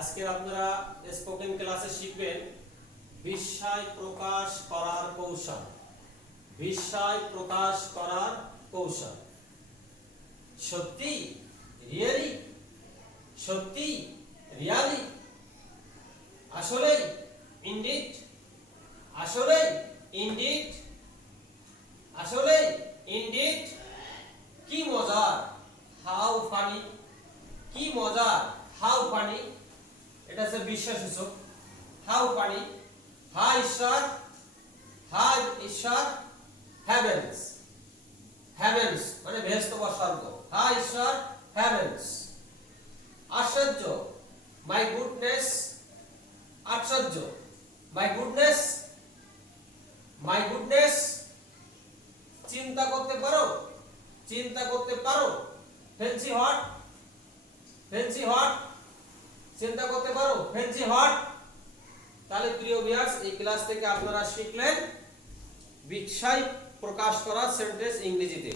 আজকে আপনারা স্পোকেন ক্লাসে শিখবেন বিস্ময় প্রকাশ করার কৌশল। বিস্ময় প্রকাশ করার কৌশল। সত্যি, রিয়েলি, সত্যি, রিয়ালি, আসলে, ইনডিড, আসলে, ইনডিড, আসলে, ইনডিড, কি মজার, হাউ ফানি, কি মজার, হাউ ফানি, এটা হচ্ছে বিস্ময়সূচক। হাউ ফানি, হাই ঈশ্বর, হাই ঈশ্বর, হেভেন্স, হেভেন্স মানে বেহেশত বা স্বর্গ, হাই ঈশ্বর, হেভেন্স। আশ্চর্য, মাই গুডনেস, আশ্চর্য, মাই গুডনেস, মাই গুডনেস। চিন্তা করতে পারো, চিন্তা করতে পারো, ফেন্সি হট, ফেন্সি হট, চিন্তা করতে পারো, ফেন্সি হট। তাহলে প্রিয় ভিউয়ার্স, এই ক্লাস থেকে আপনারা শিখলেন বিস্ময় প্রকাশ করা সেন্টেন্স ইংরেজিতে।